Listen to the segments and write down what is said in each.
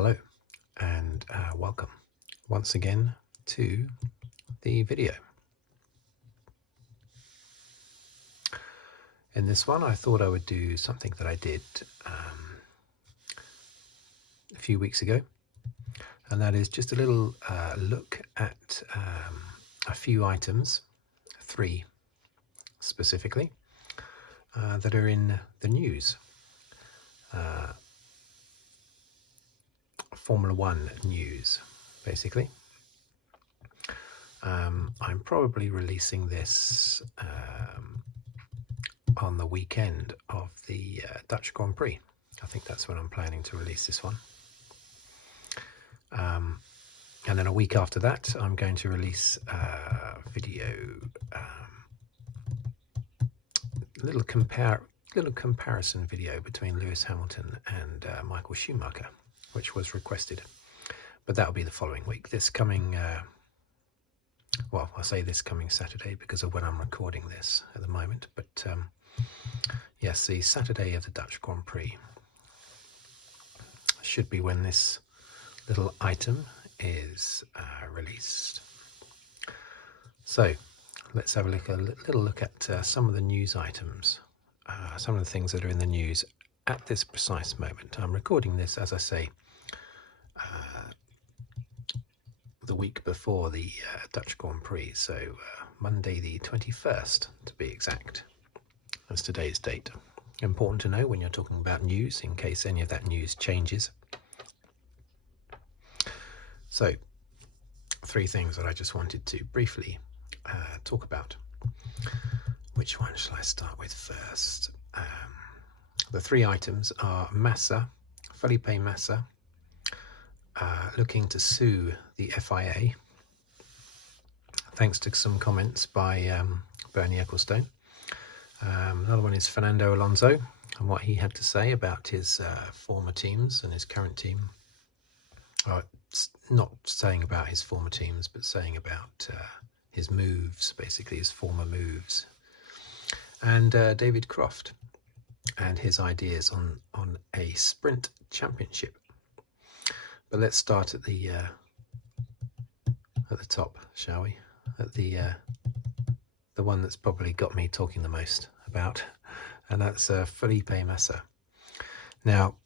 Hello and welcome once again to the video. In this one I thought I would do something that I did a few weeks ago, and that is just a little look at a few items, 3 specifically, that are in the news. Formula One news, basically. I'm probably releasing this on the weekend of the Dutch Grand Prix. I think that's when I'm planning to release this one. And then a week after that, I'm going to release a video, little comparison video between Lewis Hamilton and Michael Schumacher, which was requested. But that'll be the following week. This coming, well, I say this coming Saturday because of when I'm recording this at the moment. But yes, the Saturday of the Dutch Grand Prix should be when this little item is released. So let's have a little look at some of the news items, some of the things that are in the news at this precise moment. I'm recording this, as I say, the week before the Dutch Grand Prix, so Monday the 21st to be exact, as today's date. Important to know when you're talking about news, in case any of that news changes. So, 3 things that I just wanted to briefly talk about. Which one shall I start with first? The 3 items are Massa, Felipe Massa, looking to sue the FIA, thanks to some comments by Bernie Ecclestone. Another one is Fernando Alonso and what he had to say about his former teams and his current team. Not saying about his former teams, but saying about his moves, basically his former moves. And David Croft and his ideas on a sprint championship. But let's start at the top, shall we? At the one that's probably got me talking the most about, and that's Felipe Massa. Now,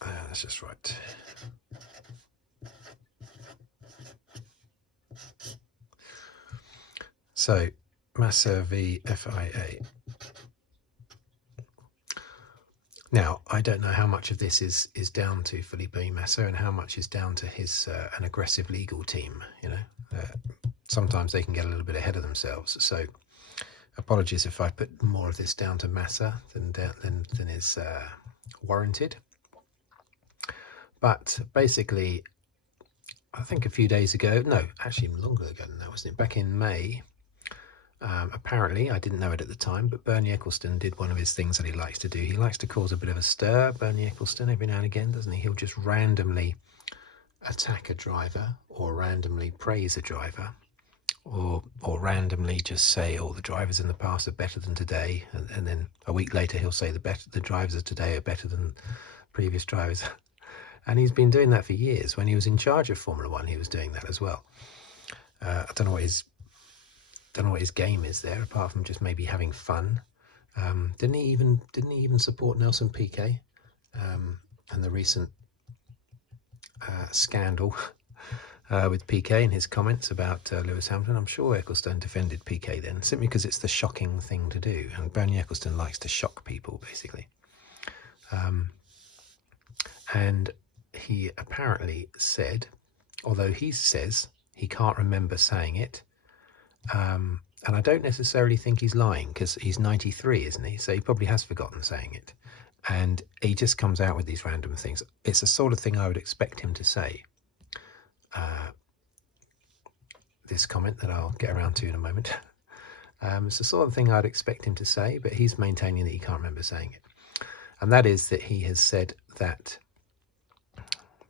that's just right. So, Massa v FIA. Now, I don't know how much of this is down to Felipe Massa and how much is down to his an aggressive legal team. You know, sometimes they can get a little bit ahead of themselves. So, apologies if I put more of this down to Massa than is warranted. But basically, I think a few days ago, no, actually longer ago than that, wasn't it? Back in May, apparently, I didn't know it at the time, but Bernie Ecclestone did one of his things that he likes to do. He likes to cause a bit of a stir, Bernie Ecclestone, every now and again, doesn't he? He'll just randomly attack a driver, or randomly praise a driver, or randomly just say, oh, the drivers in the past are better than today, and then a week later he'll say the drivers of today are better than previous drivers. And he's been doing that for years. When he was in charge of Formula One, he was doing that as well. I don't know what his game is there, apart from just maybe having fun. Didn't he even support Nelson Piquet and the recent scandal with Piquet and his comments about Lewis Hamilton? I'm sure Ecclestone defended Piquet then, simply because it's the shocking thing to do, and Bernie Ecclestone likes to shock people, basically. And he apparently said, although he says he can't remember saying it, and I don't necessarily think he's lying, because he's 93, isn't he? So he probably has forgotten saying it. And he just comes out with these random things. It's the sort of thing I would expect him to say. This comment that I'll get around to in a moment. It's the sort of thing I'd expect him to say, but he's maintaining that he can't remember saying it. And that is that he has said that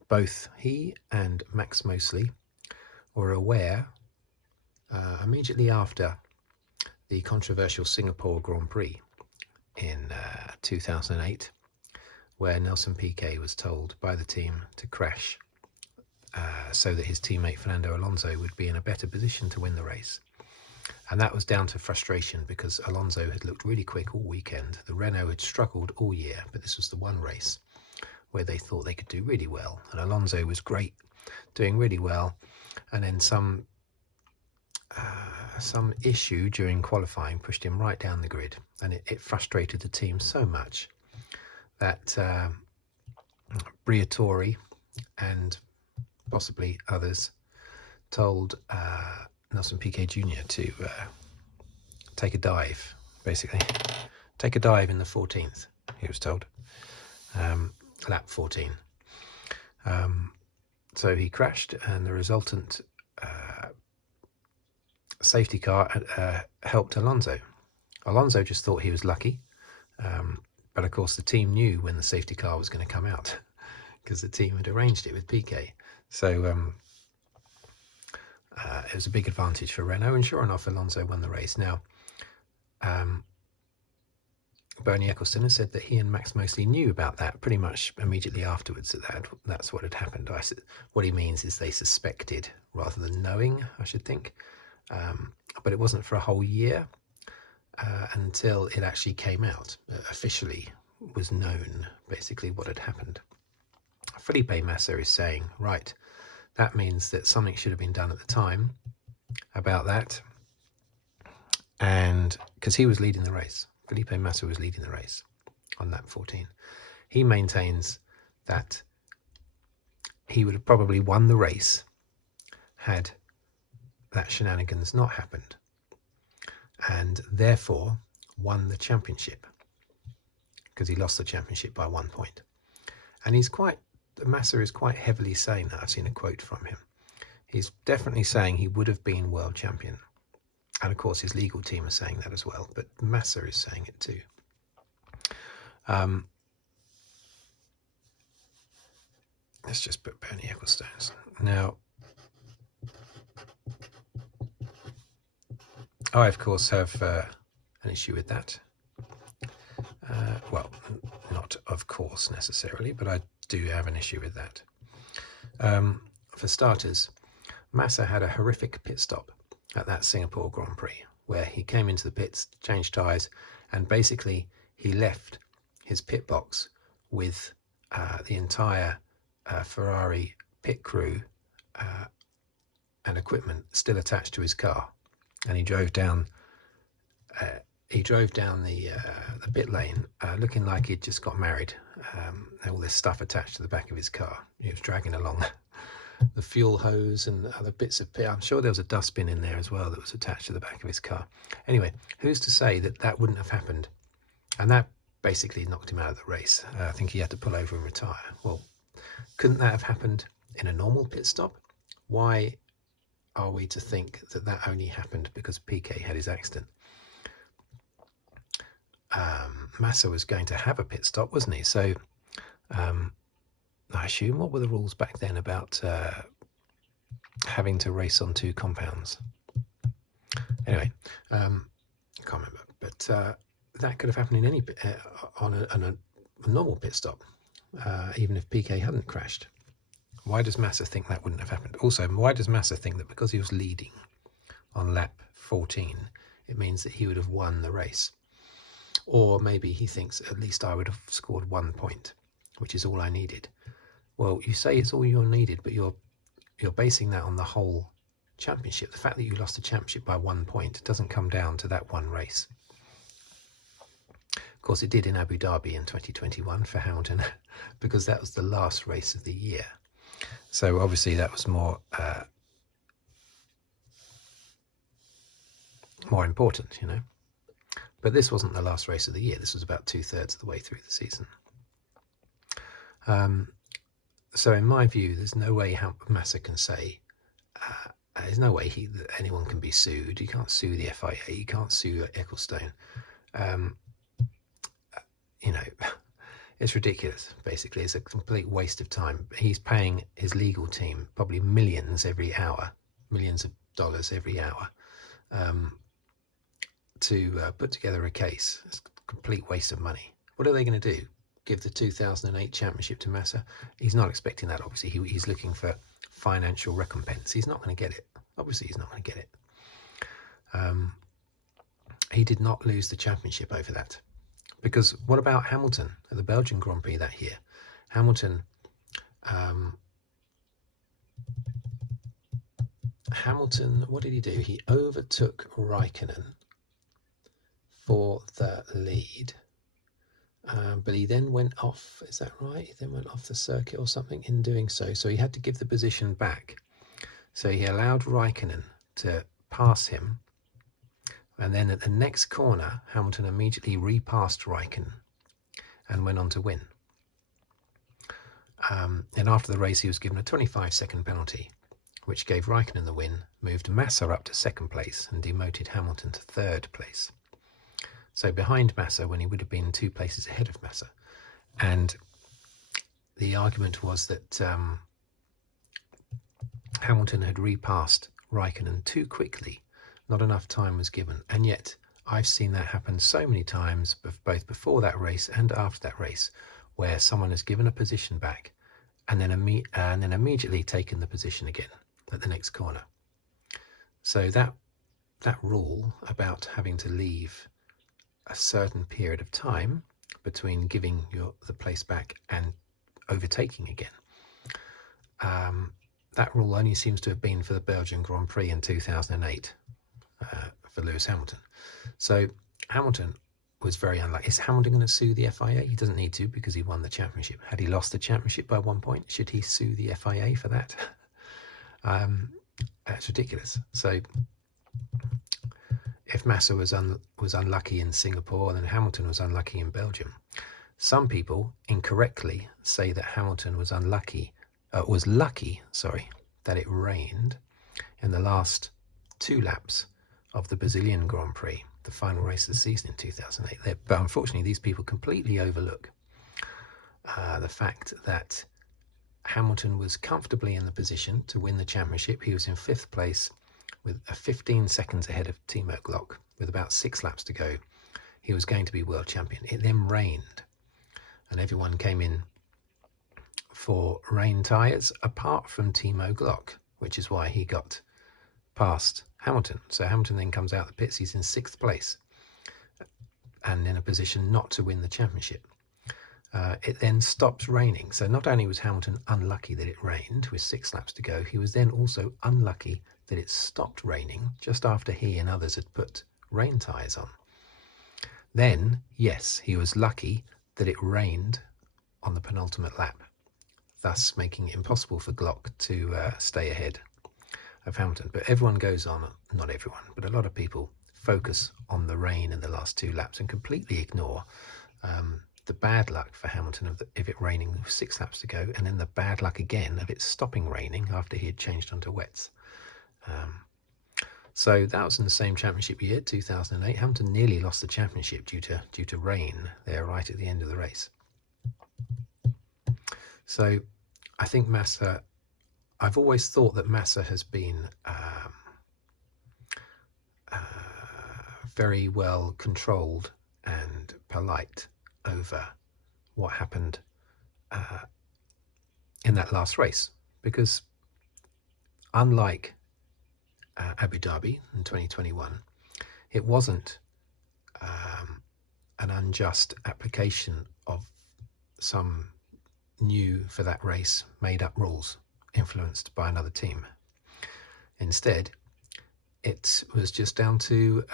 both he and Max Mosley were aware immediately after the controversial Singapore Grand Prix in 2008, where Nelson Piquet was told by the team to crash so that his teammate Fernando Alonso would be in a better position to win the race. And that was down to frustration because Alonso had looked really quick all weekend. The Renault had struggled all year, but this was the one race where they thought they could do really well. And Alonso was great, doing really well. And then some issue during qualifying pushed him right down the grid. And it frustrated the team so much that Briatore and possibly others told Nelson Piquet Jr. to take a dive, basically. Take a dive in the 14th, he was told. Lap 14. So he crashed, and the resultant safety car helped Alonso. Alonso just thought he was lucky, but of course the team knew when the safety car was going to come out because the team had arranged it with Piquet. So it was a big advantage for Renault, and sure enough, Alonso won the race. Now, Bernie Ecclestone said that he and Max Mosley knew about that pretty much immediately afterwards, that's what had happened. What he means is they suspected rather than knowing, I should think. But it wasn't for a whole year until it actually came out. Officially was known, basically, what had happened. Felipe Massa is saying, right, that means that something should have been done at the time about that. And because he was leading the race. Felipe Massa was leading the race on lap 14. He maintains that he would have probably won the race had that shenanigans not happened, and therefore won the championship because he lost the championship by 1 point. And Massa is quite heavily saying that. I've seen a quote from him. He's definitely saying he would have been world champion. And of course his legal team are saying that as well, but Massa is saying it too. Let's just put Bernie Ecclestone. Now, I of course have an issue with that. Well, not of course necessarily, but I do have an issue with that. For starters, Massa had a horrific pit stop at that Singapore Grand Prix, where he came into the pits, changed tyres, and basically he left his pit box with the entire Ferrari pit crew and equipment still attached to his car, and he drove down the pit lane looking like he'd just got married. All this stuff attached to the back of his car. He was dragging along the fuel hose and other bits of pit. I'm sure there was a dustbin in there as well that was attached to the back of his car. Anyway, who's to say that that wouldn't have happened? And that basically knocked him out of the race. I think he had to pull over and retire. Well, couldn't that have happened in a normal pit stop? Why are we to think that that only happened because Piquet had his accident? Massa was going to have a pit stop, wasn't he? So I assume, what were the rules back then about having to race on two compounds? Anyway, I can't remember, but that could have happened in any on a normal pit stop, even if Piquet hadn't crashed. Why does Massa think that wouldn't have happened? Also, why does Massa think that because he was leading on lap 14, it means that he would have won the race? Or maybe he thinks, at least I would have scored 1 point, which is all I needed. Well, you say it's all you're needed, but you're basing that on the whole championship. The fact that you lost the championship by 1 point doesn't come down to that one race. Of course, it did in Abu Dhabi in 2021 for Hamilton, because that was the last race of the year. So obviously that was more important, you know. But this wasn't the last race of the year. This was about 2/3 of the way through the season. So in my view, there's no way Massa can say, there's no way that anyone can be sued. You can't sue the FIA. You can't sue Ecclestone. You know, it's ridiculous, basically. It's a complete waste of time. He's paying his legal team probably millions every hour, millions of dollars every hour, to put together a case. It's a complete waste of money. What are they going to do? Give the 2008 championship to Massa? He's not expecting that, obviously. He's looking for financial recompense. He's not going to get it. Obviously, he's not going to get it. He did not lose the championship over that. Because what about Hamilton at the Belgian Grand Prix that year? Hamilton what did he do? He overtook Raikkonen for the lead. But he then went off, is that right? He then went off the circuit or something in doing so. So he had to give the position back. So he allowed Raikkonen to pass him. And then at the next corner, Hamilton immediately repassed Raikkonen and went on to win. And after the race, he was given a 25-second penalty, which gave Raikkonen the win, moved Massa up to second place and demoted Hamilton to third place. So behind Massa, when he would have been 2 places ahead of Massa. And the argument was that Hamilton had repassed Raikkonen too quickly. Not enough time was given. And yet I've seen that happen so many times, both before that race and after that race, where someone has given a position back and then immediately taken the position again at the next corner. So that rule about having to leave a certain period of time between giving the place back and overtaking again, that rule only seems to have been for the Belgian Grand Prix in 2008 for Lewis Hamilton. So Hamilton was very unlucky. Is Hamilton going to sue the FIA? He doesn't need to, because he won the championship. Had he lost the championship by 1 point, should he sue the FIA for that? That's ridiculous. So if Massa was unlucky in Singapore, then Hamilton was unlucky in Belgium. Some people incorrectly say that Hamilton was lucky that it rained in the last 2 laps of the Brazilian Grand Prix, the final race of the season in 2008. But unfortunately, these people completely overlook the fact that Hamilton was comfortably in the position to win the championship. He was in 5th place with 15 seconds ahead of Timo Glock, with about 6 laps to go. He was going to be world champion. It then rained, and everyone came in for rain tyres, apart from Timo Glock, which is why he got past Hamilton. So Hamilton then comes out the pits. He's in 6th place and in a position not to win the championship. It then stops raining. So not only was Hamilton unlucky that it rained with 6 laps to go, he was then also unlucky that it stopped raining just after he and others had put rain tyres on. Then, yes, he was lucky that it rained on the penultimate lap, thus making it impossible for Glock to stay ahead of Hamilton. But everyone goes on, not everyone, but a lot of people focus on the rain in the last 2 laps and completely ignore the bad luck for Hamilton of it raining with 6 laps to go, and then the bad luck again of it stopping raining after he had changed onto wets. So that was in the same championship year, 2008. Hamilton nearly lost the championship due to rain there right at the end of the race. So I think Massa, I've always thought that Massa has been very well controlled and polite over what happened in that last race, because unlike Abu Dhabi in 2021, it wasn't an unjust application of some new for that race made up rules influenced by another team. Instead, it was just down to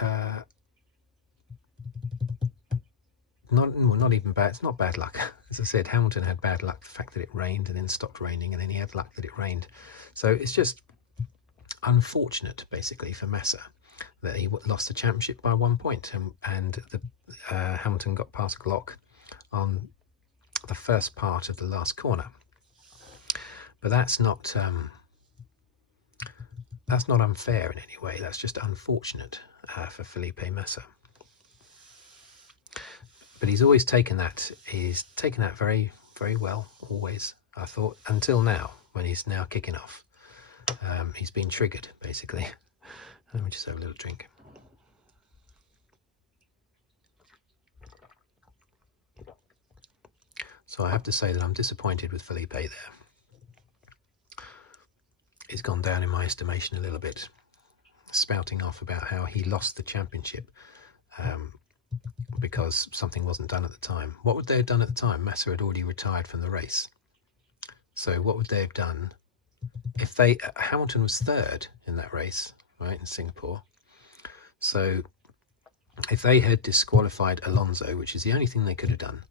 not even bad. It's not bad luck. As I said, Hamilton had bad luck, the fact that it rained and then stopped raining, and then he had luck that it rained. So it's just unfortunate, basically, for Massa that he lost the championship by 1 point, and Hamilton got past Glock on the first part of the last corner. But that's not unfair in any way. That's just unfortunate for Felipe Massa. But he's always taken that. He's taken that very, very well, always, I thought, until now, when he's now kicking off. He's been triggered, basically. Let me just have a little drink. So I have to say that I'm disappointed with Felipe there. He's gone down in my estimation a little bit, spouting off about how he lost the championship because something wasn't done at the time. What would they have done at the time? Massa had already retired from the race. So what would they have done if they... Hamilton was third in that race, right, in Singapore. So if they had disqualified Alonso, which is the only thing they could have done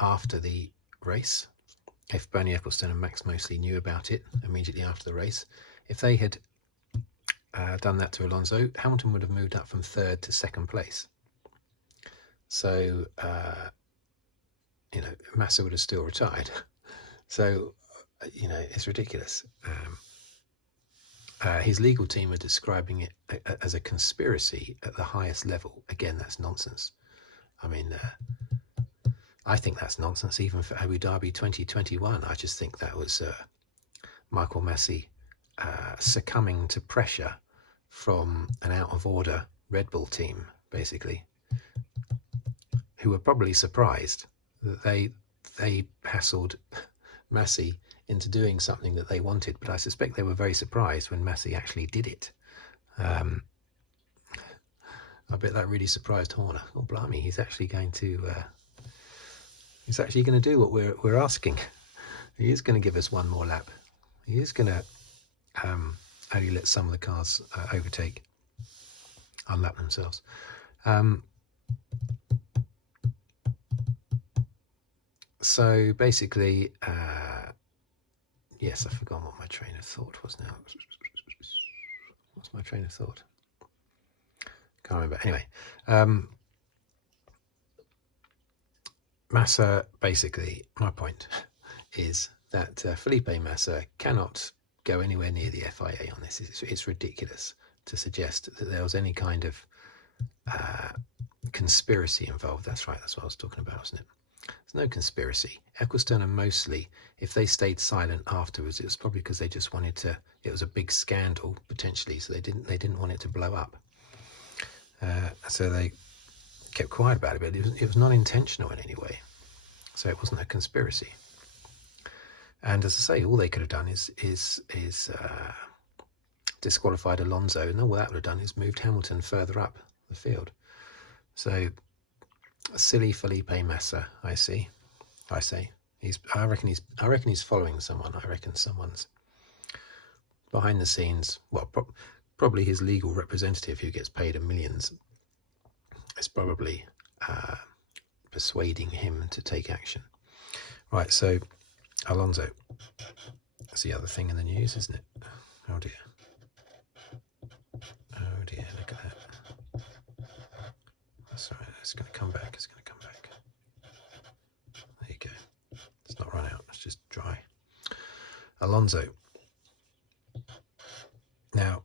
after the race, if Bernie Ecclestone and Max Mosley knew about it immediately after the race, if they had done that to Alonso, Hamilton would have moved up from third to second place. So, Massa would have still retired. So, it's ridiculous. His legal team are describing it as a conspiracy at the highest level. Again, that's nonsense. I mean, I think that's nonsense even for Abu Dhabi 2021. I just think that was Michael Masi succumbing to pressure from an out-of-order Red Bull team, basically, who were probably surprised that they hassled Masi into doing something that they wanted, but I suspect they were very surprised when Masi actually did it. I bet that really surprised Horner. Oh, blimey, he's actually going to do what we're asking. He is going to give us one more lap. He is going to only let some of the cars unlap themselves. So basically, yes, I've forgotten what my train of thought was now. What's my train of thought? Can't remember. Anyway, Massa, basically, my point is that Felipe Massa cannot go anywhere near the FIA on this. It's ridiculous to suggest that there was any kind of conspiracy involved. That's right, that's what I was talking about, wasn't it? There's no conspiracy. Ecclestone and Mosley, if they stayed silent afterwards, it was probably because they just wanted to. It was a big scandal potentially, so they didn't want it to blow up. So they kept quiet about it, but it was not intentional in any way. So it wasn't a conspiracy. And as I say, all they could have done is disqualified Alonso, and all that would have done is moved Hamilton further up the field. So silly Felipe Massa, I say. I reckon he's following someone. I reckon someone's behind the scenes. Well, probably his legal representative, who gets paid millions, is probably persuading him to take action. Right. So Alonso. That's the other thing in the news, isn't it? Oh dear. Oh dear. Look at that. That's all right. It's going to come back. It's going to come back. There you go. It's not run out. It's just dry. Alonso. Now,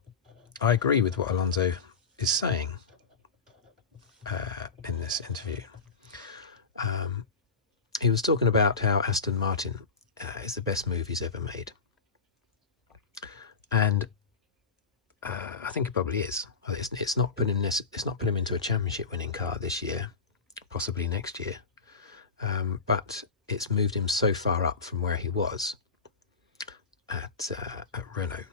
I agree with what Alonso is saying in this interview. He was talking about how Aston Martin is the best move he's ever made. And I think it probably is. It's not put him into a championship winning car this year, possibly next year, but it's moved him so far up from where he was at Renault,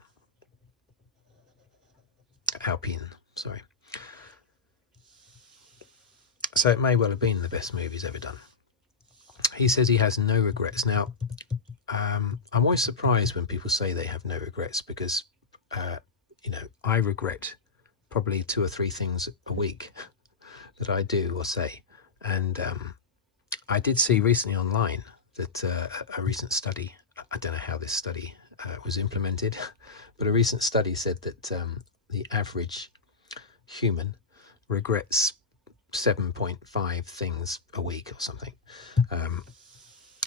Alpine, sorry. So it may well have been the best move he's ever done. He says he has no regrets. Now, I'm always surprised when people say they have no regrets, because I regret probably 2 or 3 things a week that I do or say. And I did see recently online that a recent study, I don't know how this study was implemented, but a recent study said that the average human regrets 7.5 things a week or something.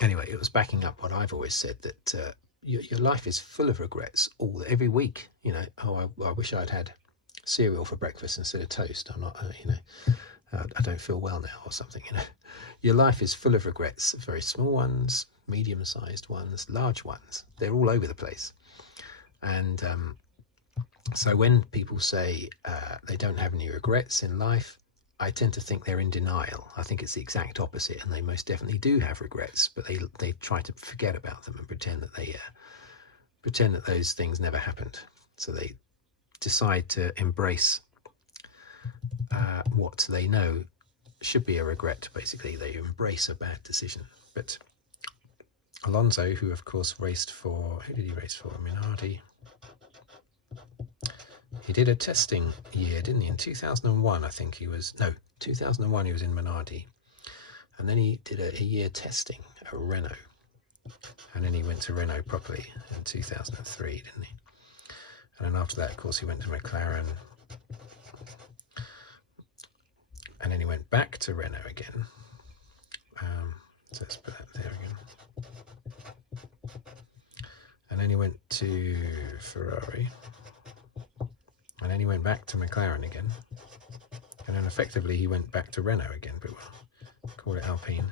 Anyway, it was backing up what I've always said, that your life is full of regrets every week. I wish I'd had cereal for breakfast instead of toast. I'm not, I don't feel well now or something. Your life is full of regrets, very small ones, medium-sized ones, large ones. They're all over the place. And so when people say they don't have any regrets in life, I tend to think they're in denial. I think it's the exact opposite, and they most definitely do have regrets, but they try to forget about them and pretend that those things never happened. So they decide to embrace what they know should be a regret. Basically, they embrace a bad decision. But Alonso, who of course raced for, who did he race for? Minardi. He did a testing year, didn't he? In 2001, I think he was, no, 2001 he was in Minardi. And then he did a year testing at Renault. And then he went to Renault properly in 2003, didn't he? And then after that, of course, he went to McLaren. And then he went back to Renault again. So let's put that there again. And then he went to Ferrari. And then he went back to McLaren again. And then effectively he went back to Renault again, but we'll call it Alpine.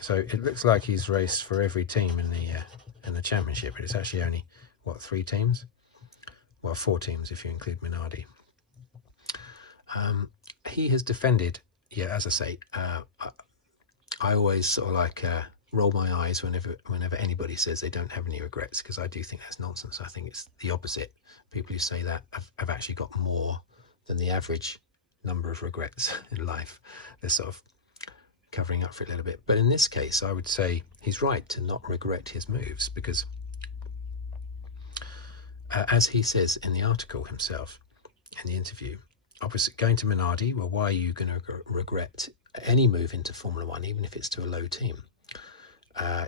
So it looks like he's raced for every team in the championship, but it's actually only, what, 3 teams? Well, 4 teams if you include Minardi. He has defended, yeah, as I say, I always sort of like roll my eyes whenever anybody says they don't have any regrets, because I do think that's nonsense. I think it's the opposite. People who say that have actually got more than the average number of regrets in life. They're sort of covering up for it a little bit. But in this case, I would say he's right to not regret his moves, because as he says in the article himself, in the interview, opposite going to Minardi, well, why are you going to regret any move into Formula One, even if it's to a low team?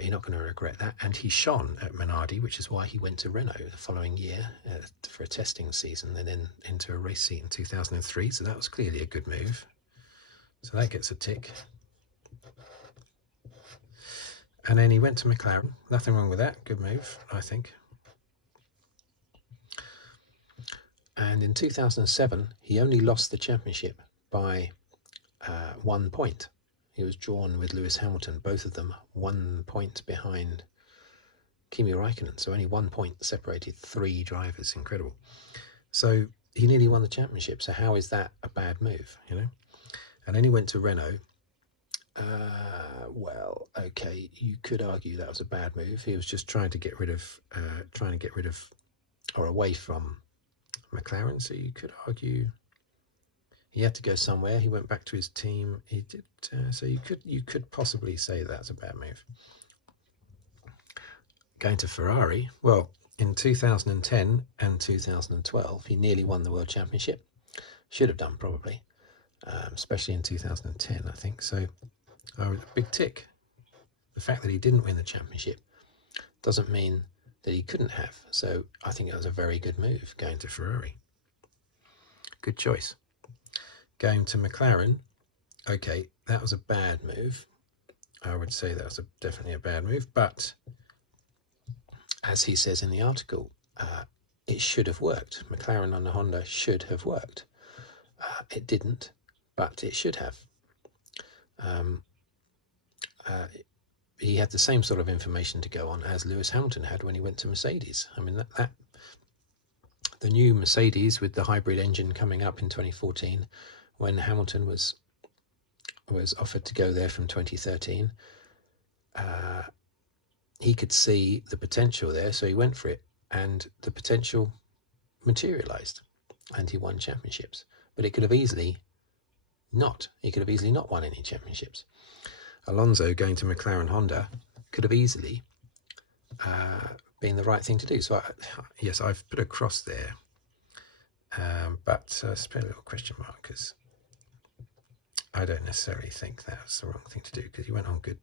You're not going to regret that. And he shone at Minardi, which is why he went to Renault the following year for a testing season, and then into a race seat in 2003. So that was clearly a good move. So that gets a tick. And then he went to McLaren. Nothing wrong with that. Good move, I think. And in 2007, he only lost the championship by 1 point. He was drawn with Lewis Hamilton, both of them 1 point behind Kimi Räikkönen. So only 1 point separated 3 drivers. Incredible. So he nearly won the championship. So how is that a bad move, you know? And then he went to Renault. Well, okay, you could argue that was a bad move. He was just trying to get rid of or away from McLaren. So you could argue he had to go somewhere. He went back to his team. He did. So you could possibly say that's a bad move. Going to Ferrari. Well, in 2010 and 2012, he nearly won the World Championship. Should have done probably, especially in 2010, I think. So, a big tick. The fact that he didn't win the championship doesn't mean that he couldn't have. So I think it was a very good move going to Ferrari. Good choice. Going to McLaren, okay, that was a bad move. I would say that was definitely a bad move, but as he says in the article, it should have worked. McLaren on the Honda should have worked. It didn't, but it should have. He had the same sort of information to go on as Lewis Hamilton had when he went to Mercedes. I mean, that the new Mercedes with the hybrid engine coming up in 2014, when Hamilton was offered to go there from 2013, he could see the potential there, so he went for it, and the potential materialized, and he won championships. But it could have easily not. He could have easily not won any championships. Alonso going to McLaren Honda could have easily been the right thing to do. So yes, I've put a cross there, but let's put a little question mark, because I don't necessarily think that's the wrong thing to do, because he went on good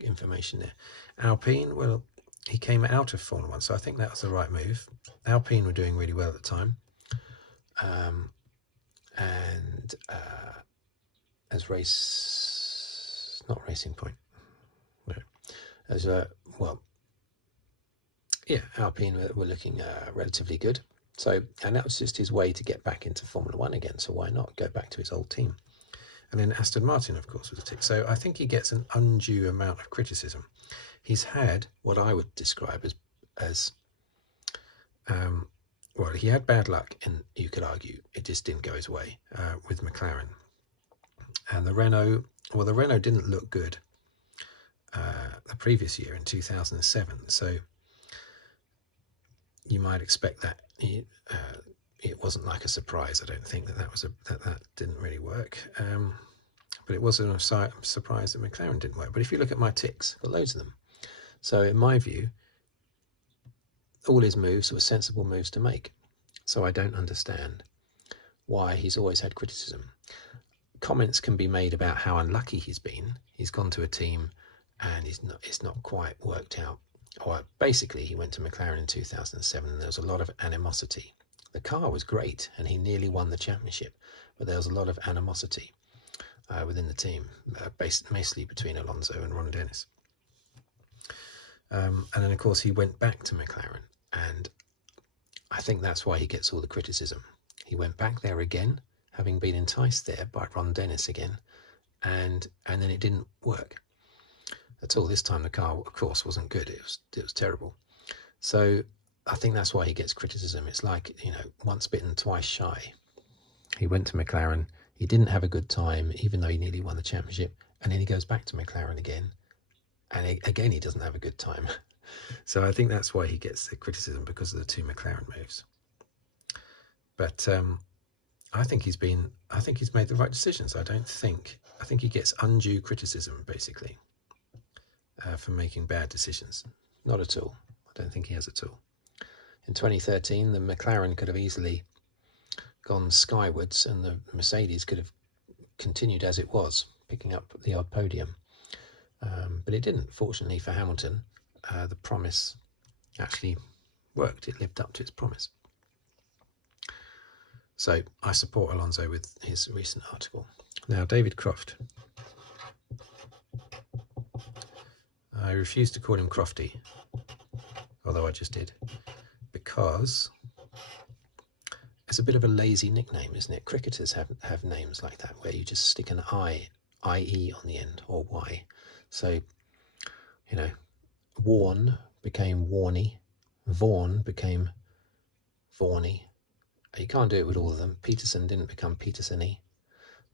information there. Alpine, well, he came out of Formula One, so I think that was the right move. Alpine were doing really well at the time, and as not Racing Point, no, as Alpine were looking relatively good. So, and that was just his way to get back into Formula One again. So why not go back to his old team? And then Aston Martin, of course, was a tick. So I think he gets an undue amount of criticism. He's had what I would describe as well, he had bad luck, and you could argue it just didn't go his way with McLaren. And the Renault didn't look good the previous year in 2007. So you might expect that it wasn't like a surprise. I don't think that didn't really work. But it wasn't a surprise that McLaren didn't work. But if you look at my ticks, I've got loads of them. So in my view, all his moves were sensible moves to make. So I don't understand why he's always had criticism. Comments can be made about how unlucky he's been. He's gone to a team and it's not quite worked out. Or basically, he went to McLaren in 2007 and there was a lot of animosity. The car was great and he nearly won the championship, but there was a lot of animosity within the team, basically between Alonso and Ron Dennis. And then, of course, he went back to McLaren, and I think that's why he gets all the criticism. He went back there again, having been enticed there by Ron Dennis again, and then it didn't work at all. This time the car, of course, wasn't good. It was terrible. So I think that's why he gets criticism. It's like, once bitten, twice shy. He went to McLaren. He didn't have a good time, even though he nearly won the championship. And then he goes back to McLaren again. And again, he doesn't have a good time. So I think that's why he gets the criticism, because of the two McLaren moves. But I think he's made the right decisions. I think he gets undue criticism, basically, for making bad decisions. Not at all. I don't think he has at all. In 2013, the McLaren could have easily gone skywards and the Mercedes could have continued as it was, picking up the odd podium. But it didn't. Fortunately for Hamilton, the promise actually worked. It lived up to its promise. So I support Alonso with his recent article. Now, David Croft. I refuse to call him Crofty, although I just did, because it's a bit of a lazy nickname, isn't it? Cricketers have names like that, where you just stick an IE on the end, or Y. So, Warne became Warney, Vaughan became Vaughny. You can't do it with all of them. Peterson didn't become Peterson-y.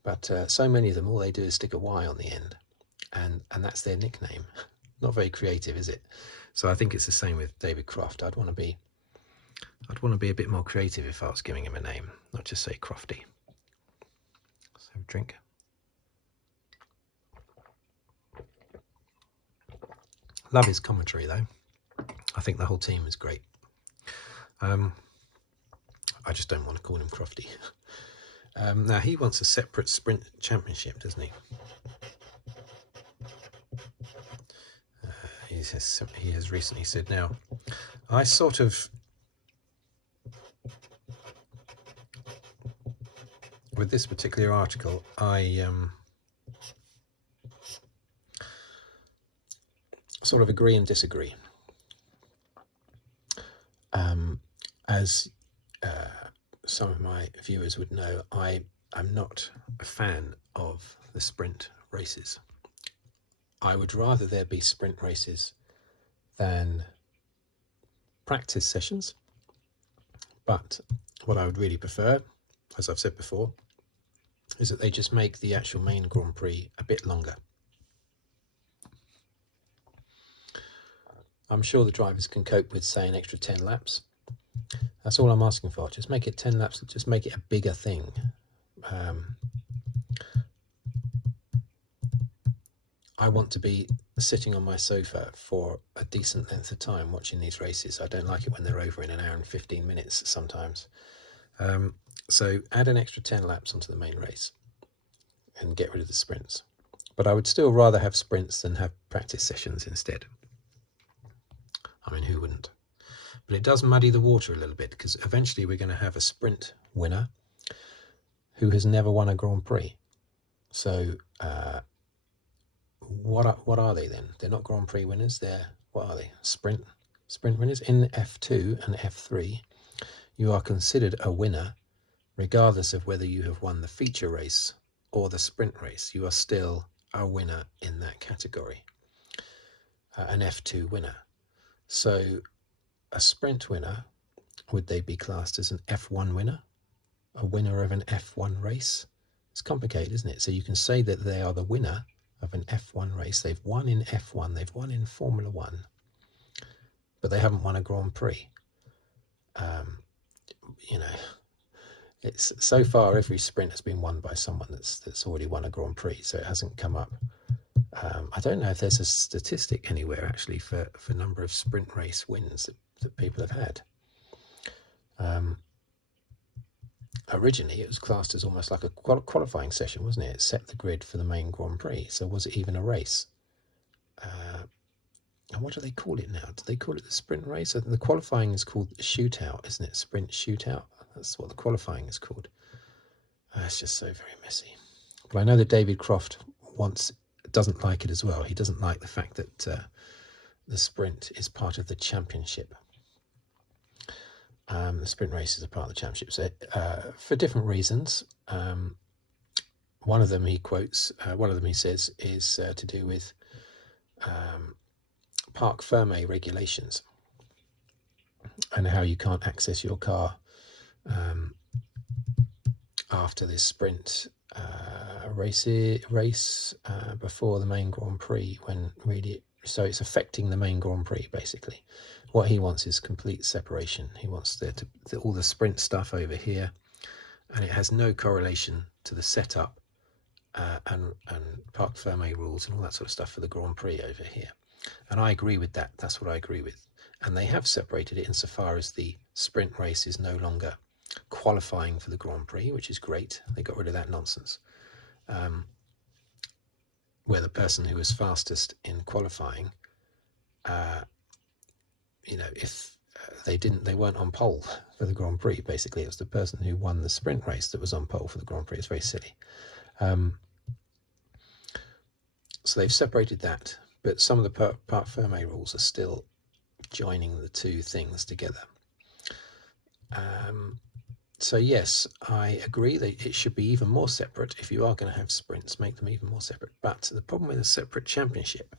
But so many of them, all they do is stick a Y on the end, and that's their nickname. Not very creative, is it? So I think it's the same with David Croft. I'd want to be a bit more creative if I was giving him a name, not just say Crofty. Let's have a drink. Love his commentary, though. I think the whole team is great. I just don't want to call him Crofty. Now, he wants a separate sprint championship, doesn't he? He has recently said, now, I sort of, with this particular article, I sort of agree and disagree. As some of my viewers would know, I'm not a fan of the sprint races. I would rather there be sprint races than practice sessions. But what I would really prefer, as I've said before, is that they just make the actual main Grand Prix a bit longer. I'm sure the drivers can cope with, say, an extra 10 laps. That's all I'm asking for. Just make it 10 laps, just make it a bigger thing. I want to be sitting on my sofa for a decent length of time watching these races. I don't like it when they're over in an hour and 15 minutes sometimes. So add an extra 10 laps onto the main race and get rid of the sprints. But I would still rather have sprints than have practice sessions instead. I mean, who wouldn't? But it does muddy the water a little bit, because eventually we're going to have a sprint winner who has never won a Grand Prix. So what are they then? They're not Grand Prix winners. What are they? Sprint winners. In F2 and F3, you are considered a winner regardless of whether you have won the feature race or the sprint race. You are still a winner in that category, an F2 winner. So a sprint winner, would they be classed as an F1 winner? A winner of an F1 race? It's complicated, isn't it? So you can say that they are the winner of an F1 race. They've won in F1, they've won in Formula One, but they haven't won a Grand Prix. You know, it's so far every sprint has been won by someone that's already won a Grand Prix, so it hasn't come up. I don't know if there's a statistic anywhere actually for number of sprint race wins that people have had. Originally, it was classed as almost like a qualifying session, wasn't it? It set the grid for the main Grand Prix. So was it even a race? And what do they call it now? Do they call it the sprint race? The qualifying is called shootout, isn't it? Sprint shootout. That's what the qualifying is called. It's just so very messy. But I know that David Croft doesn't like it as well. He doesn't like the fact that the sprint is part of the championship. The sprint races are part of the championship, so for different reasons. One of them he quotes, one of them he says is to do with parc fermé regulations and how you can't access your car after this sprint race before the main Grand Prix, when really, so it's affecting the main Grand Prix basically. What he wants is complete separation. He wants all the sprint stuff over here, and it has no correlation to the setup and parc fermé rules and all that sort of stuff for the Grand Prix over here. And I agree with that. That's what I agree with. And they have separated it insofar as the sprint race is no longer qualifying for the Grand Prix, which is great. They got rid of that nonsense. Where the person who was fastest in qualifying, if they weren't on pole for the Grand Prix. Basically, it was the person who won the sprint race that was on pole for the Grand Prix. It's very silly. So they've separated that, but some of the parc fermé rules are still joining the two things together. So yes, I agree that it should be even more separate. If you are going to have sprints, make them even more separate. But the problem with a separate championship,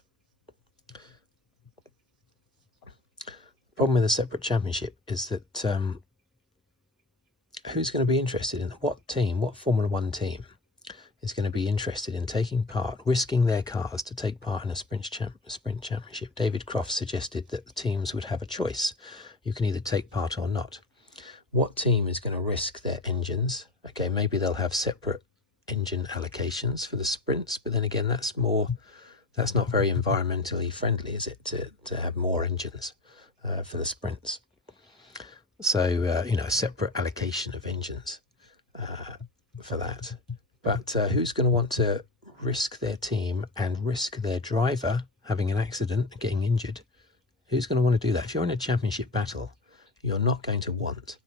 is that who's going to be interested in what Formula One team is going to be interested in taking part, risking their cars to take part in a sprint championship? David Croft suggested that the teams would have a choice. You can either take part or not. What team is going to risk their engines? Okay, maybe they'll have separate engine allocations for the sprints, but then again, that's not very environmentally friendly, is it, to have more engines for the sprints? So, a separate allocation of engines for that. But who's going to want to risk their team and risk their driver having an accident, getting injured? Who's going to want to do that? If you're in a championship battle, you're not going to want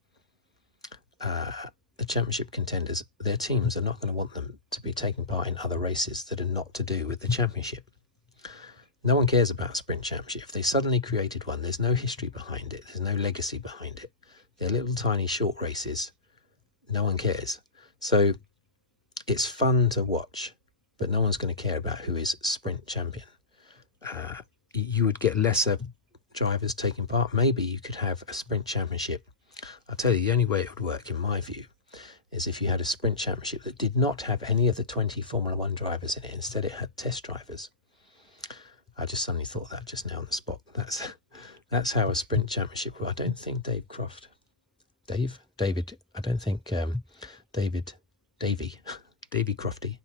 the championship contenders, their teams are not going to want them to be taking part in other races that are not to do with the championship. No one cares about a sprint championship. If they suddenly created one, there's no history behind it. There's no legacy behind it. They're little tiny short races. No one cares. So it's fun to watch, but no one's going to care about who is sprint champion. You would get lesser drivers taking part. Maybe you could have a sprint championship. I'll tell you, the only way it would work, in my view, is if you had a sprint championship that did not have any of the 20 Formula One drivers in it. Instead, it had test drivers. I just suddenly thought that just now on the spot. That's how a sprint championship would. I don't think David, I don't think Davy Crofty.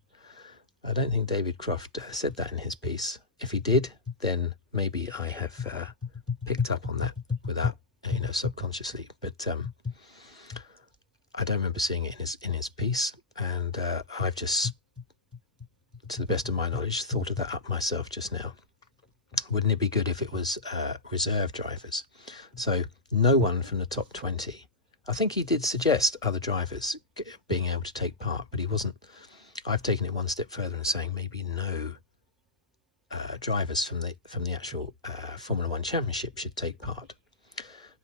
I don't think David Croft said that in his piece. If he did, then maybe I have picked up on that without, subconsciously. But I don't remember seeing it in his piece, and I've just, to the best of my knowledge, thought of that up myself just now. Wouldn't it be good if it was reserve drivers? So no one from the top 20. I think he did suggest other drivers being able to take part, but he wasn't. I've taken it one step further and saying maybe no drivers from the actual Formula One Championship should take part.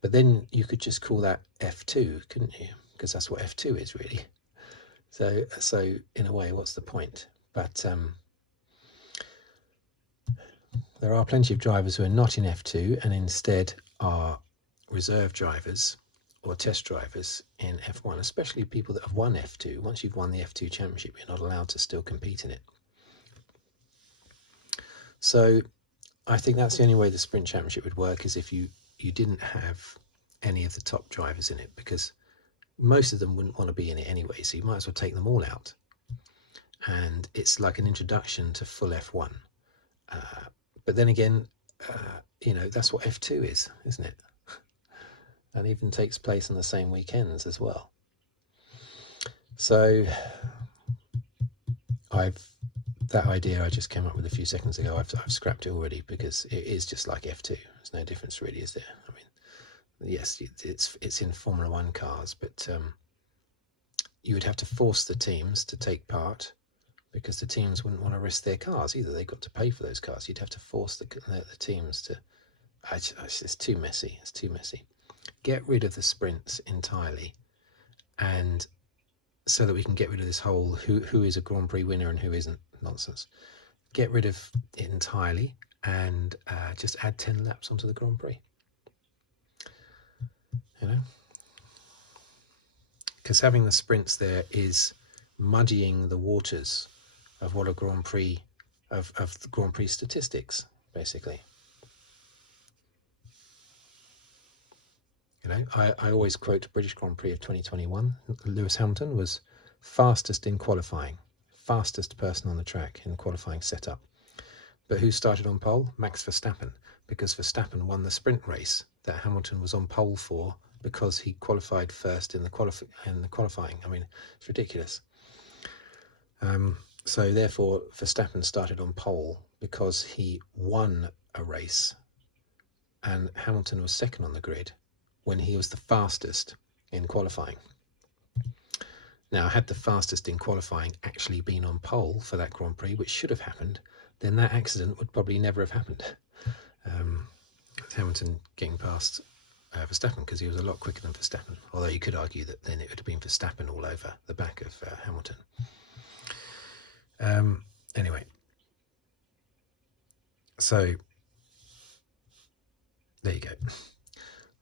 But then you could just call that F2, couldn't you? Because that's what F2 is really. So in a way, what's the point? But there are plenty of drivers who are not in F2 and instead are reserve drivers or test drivers in F1, especially people that have won F2. Once you've won the F2 championship, you're not allowed to still compete in it. So I think that's the only way the sprint championship would work, is if you didn't have any of the top drivers in it, because most of them wouldn't want to be in it anyway, so you might as well take them all out. And it's like an introduction to full F1. But then again, that's what F2 is, isn't it? And even takes place on the same weekends as well. So that idea I just came up with a few seconds ago, I've scrapped it already, because it is just like F2. There's no difference really, is there? I mean, yes, it's in Formula One cars, but you would have to force the teams to take part, because the teams wouldn't want to risk their cars either. They've got to pay for those cars. You'd have to force the teams to. It's too messy. It's too messy. Get rid of the sprints entirely, and so that we can get rid of this whole who is a Grand Prix winner and who isn't nonsense. Get rid of it entirely, and just add 10 laps onto the Grand Prix. Because having the sprints there is muddying the waters of what a Grand Prix of the Grand Prix statistics, basically. I always quote British Grand Prix of 2021. Lewis Hamilton was fastest in qualifying, fastest person on the track in qualifying setup. But who started on pole? Max Verstappen, because Verstappen won the sprint race that Hamilton was on pole for, because he qualified first in the qualifying. I mean, it's ridiculous. So therefore, Verstappen started on pole because he won a race, and Hamilton was second on the grid when he was the fastest in qualifying. Now, had the fastest in qualifying actually been on pole for that Grand Prix, which should have happened, then that accident would probably never have happened. Hamilton getting past Verstappen, because he was a lot quicker than Verstappen. Although you could argue that then it would have been Verstappen all over the back of Hamilton. Anyway, so there you go.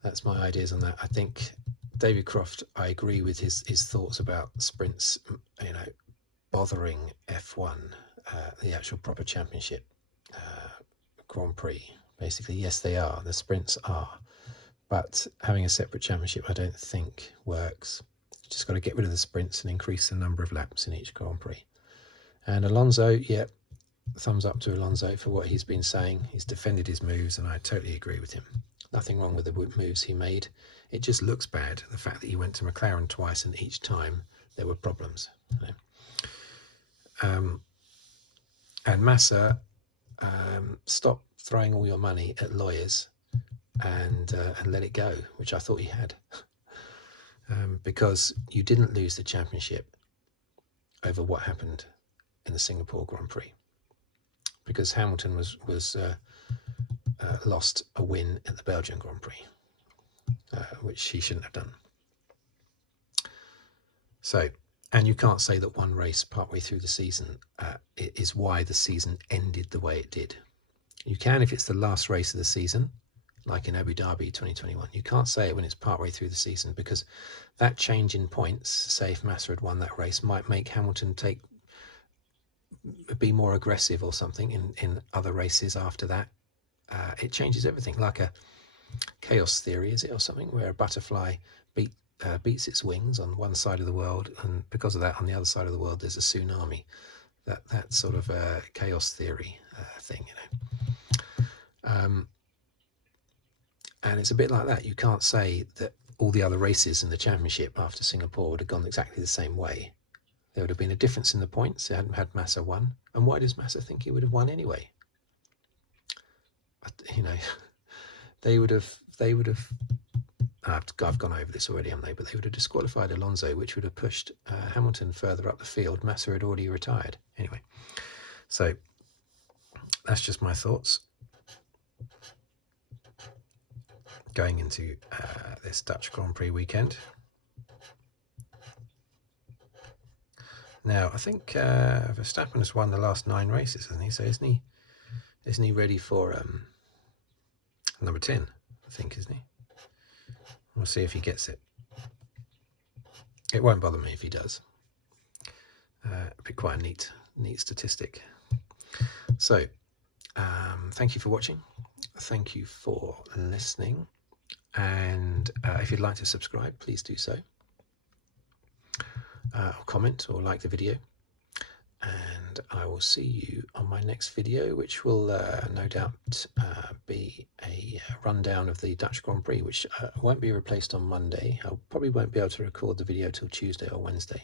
That's my ideas on that. I think David Croft, I agree with his thoughts about sprints, bothering F1, the actual proper championship, Grand Prix. Basically, yes, they are. The sprints are. But having a separate championship, I don't think works. You just got to get rid of the sprints and increase the number of laps in each Grand Prix. And Alonso, yeah, thumbs up to Alonso for what he's been saying. He's defended his moves, and I totally agree with him. Nothing wrong with the moves he made. It just looks bad, the fact that he went to McLaren twice and each time there were problems. And Massa, stop throwing all your money at lawyers and let it go, which I thought he had. Because you didn't lose the championship over what happened in the Singapore Grand Prix. Because Hamilton was lost a win at the Belgian Grand Prix, which he shouldn't have done. So, and you can't say that one race partway through the season is why the season ended the way it did. You can if it's the last race of the season, like in Abu Dhabi 2021. You can't say it when it's partway through the season, because that change in points, say if Massa had won that race, might make Hamilton be more aggressive or something in other races after that. It changes everything, like a chaos theory, is it, or something, where a butterfly beats its wings on one side of the world, and because of that, on the other side of the world, there's a tsunami. That sort of chaos theory thing, and it's a bit like that. You can't say that all the other races in the championship after Singapore would have gone exactly the same way. There would have been a difference in the points. They hadn't had Massa won, and why does Massa think he would have won anyway? They would have. I've gone over this already, haven't they? But they would have disqualified Alonso, which would have pushed Hamilton further up the field. Massa had already retired. Anyway, so that's just my thoughts going into this Dutch Grand Prix weekend. Now, I think Verstappen has won the last 9 races, hasn't he? So isn't he ready for number 10? I think, isn't he? We'll see if he gets it. It won't bother me if he does. It'd be quite a neat statistic. So thank you for watching. Thank you for listening. And if you'd like to subscribe, please do so. Or comment or like the video. And I will see you on my next video, which will no doubt be a rundown of the Dutch Grand Prix, which won't be replaced on Monday. I probably won't be able to record the video till Tuesday or Wednesday,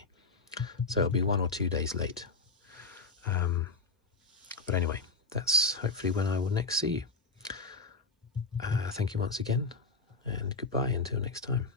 so it'll be 1 or 2 days late. But anyway, that's hopefully when I will next see you. Thank you once again, and goodbye until next time.